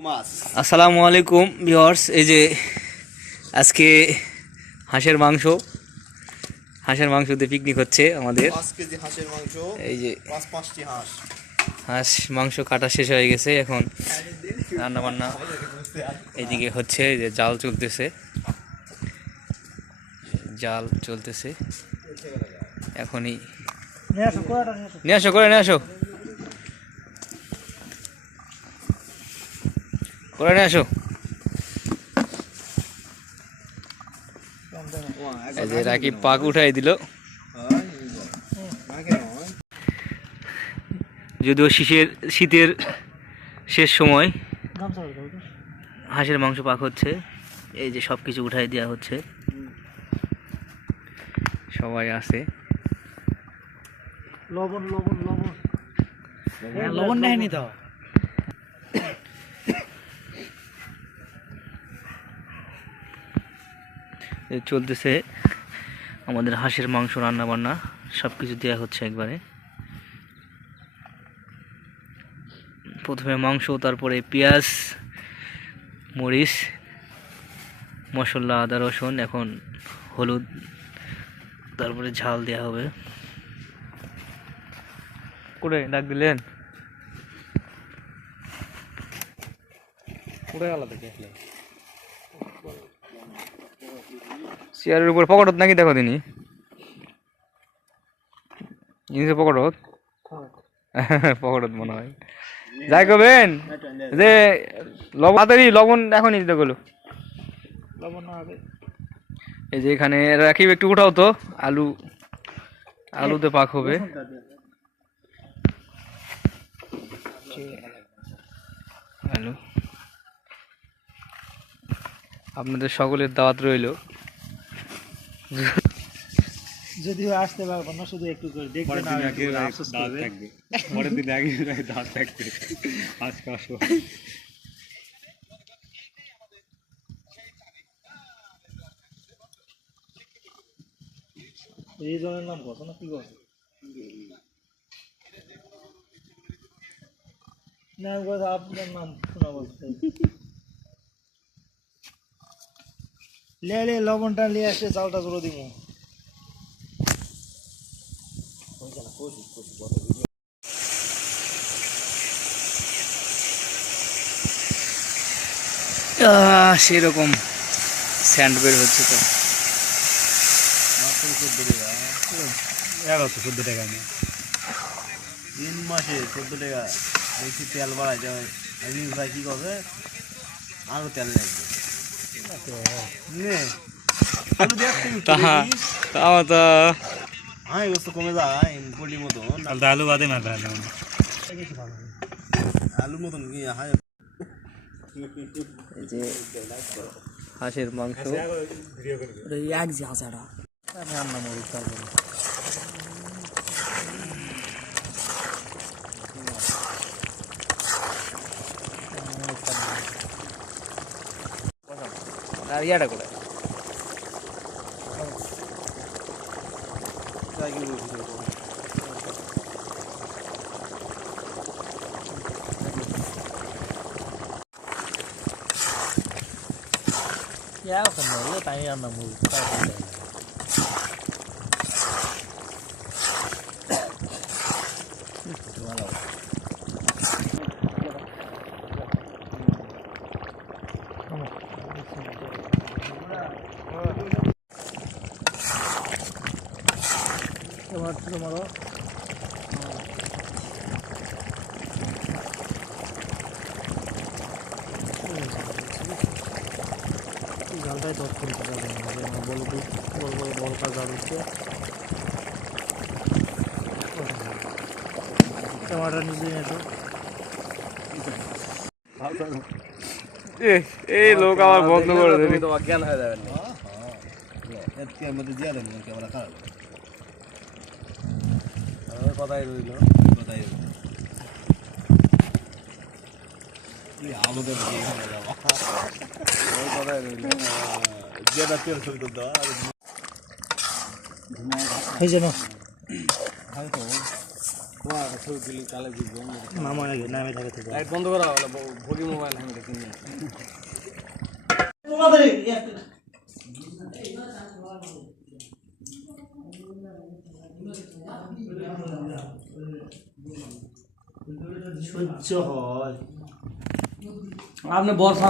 আসসালামু আলাইকুম ভিওর্স এই যে আজকে হাঁসের মাংস হাঁসের মাংস দিয়ে পিকনিক হচ্ছে আমাদের। কেজি হাঁসের মাংস এই যে পাঁচ পাঁচটি হাঁস। হাঁস মাংস কাটা শেষ হয়ে গেছে এখন রান্না বান্না এইদিকে হচ্ছে এই যে জাল চলতেছে। জাল চলতেছে। এখনই নিয়ে আসো করে নিয়ে আসো। করে নিয়ে আসো। রাকিব পাক উঠাই দিল। যদিও শীতের শীতের শেষ সময় হাঁসের মাংস পাক হচ্ছে এই যে সব কিছু উঠাই দেওয়া হচ্ছে। সবাই আছে। লবণ লবণ লবণ। হ্যাঁ, লবণ নেয়নি তো। চলতেছে আমাদের হাঁসের মাংস রান্না বান্না সব কিছু দেওয়া হচ্ছে একবারে। প্রথমে মাংস, তারপরে পেঁয়াজ, মরিচ, মশলা, আদা, রসুন, এখন হলুদ, তারপরে ঝাল দেওয়া হবে। করে ডাক দিলেন? পুরো আলাদা চেয়ারের উপর পকেটত নাকি দেখো তিনি? জিনিসের পকেটত পকেটত মনে হয়। যাই করবেন যে লবণ তাড়াতাড়ি লবণ এখনই দিতে গেলো লবণ হবে। এই যে এখানে রাখিব একটু উঠাও তো। আলু আলুতে পাক হবে। আলু। আপনাদের সকলের দাওয়াত রইল। যদিও আসতে পারব না শুধু একটু করে দেখবেন আর একটু আফসোস করবে। পরের দিন আগে দাঁত থাকবে। আজকে আসো। এই জনের নাম কত না কি কত না আপনার নাম শোনা বলতে লে লে লবণটা নিয়ে আসে চালটা জোরে দিব। সেরকম স্যান্ড বের হচ্ছে তো। এগারোশো চোদ্দ টাকা। নিয়ে তিন মাসে চোদ্দ টাকা। বেশি তেল বাড়াই যায় আমি ভাই কি করবে? আরও তেল লাগবে। কমে যায় পলির মতন। আলু বাদে না তাহলে আলুর মতন কি? হয়। এই যে হাঁসের মাংস। এক যে আচারা রান্না মরুক তারপরে। আর ইয়াটা করে তাই কি বলছি coba lo. জালটাই তো খুলতে পারবে না যে আমার বড় বড় বড় বড় কাজ জাল হচ্ছে টমাটার নিজে এসো এই লোক আবার বন্ধ করে দেবে। তো অজ্ঞান হয়ে যাবেন না। এর মধ্যে দিয়ে দেন ক্যামেরা খারাপ কথাই রইল। কথাই রইল। আমাদের কথাই রইল। যেটা তেল দেওয়া এই যেন হয়তো মামা নাকি নামে থাকে তো। বন্ধ করা হলো ভোগী মোবাইল আমি দেখি সহ্য হয়। আপনি বর্ষা